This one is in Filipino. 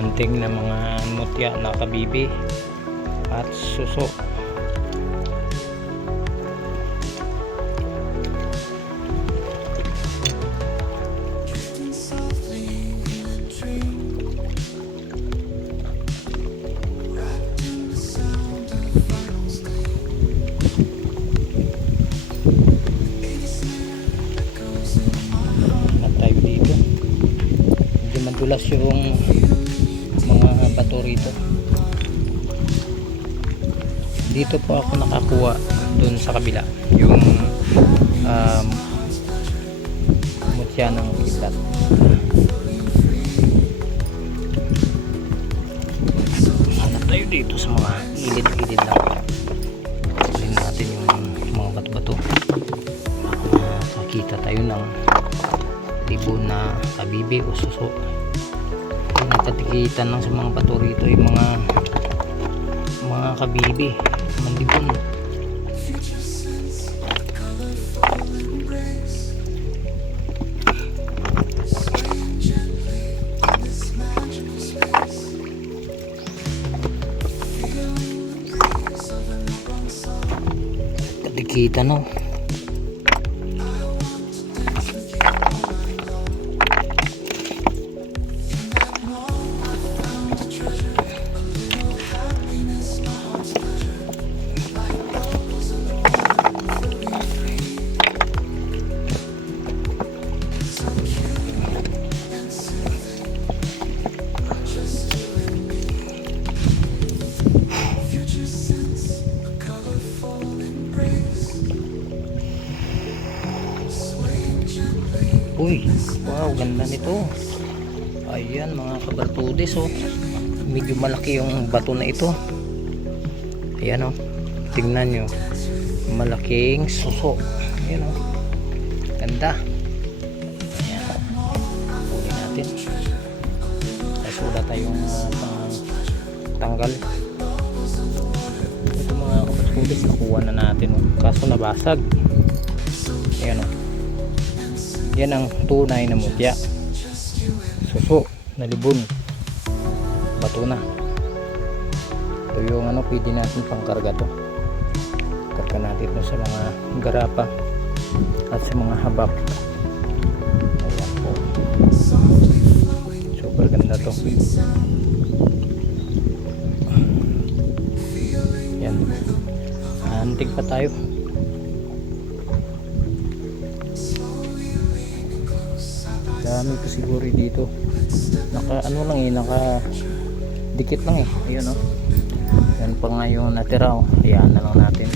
Hunting ng mga mutya na kabibi at suso. Madulas yung mga bato rito. Dito po ako nakakuha dun sa kabila. Yung um, mutya ng kidlat. Hanap tayo dito sa mga ilid-ilid lang. Tingnan natin yung mga bato-bato. Baka makakita tayo ng tibon na kabibi o suso yung nakatikitan lang sa mga bato rito yung mga mga kabibi mandibon katikitan no Uy, wow, ganda nito. Ayan mga kabartudes oh. Medyo malaki yung bato na ito. Ayan oh. Tingnan nyo. Malaking suso. Ayan oh. Ganda. Ayan. Huli natin. Wala tayong uh, tanggal. Ito mga kabartudes nakuha na natin oh. Kaso nabasag. Ayan oh. Yan ang tunay na mutya. Suso, nalibon. Bato na. Ito yung ano, pwede natin pangkarga to. Karga natin ito sa mga garapa at sa mga habak. Ayan po. Super ganda to. Yan. Antik pa tayo. Dami ko siguro dito. Naka ano lang eh naka dikit lang eh. Ayun oh. Yan pa nga yung natira oh. Hayaan na lang natin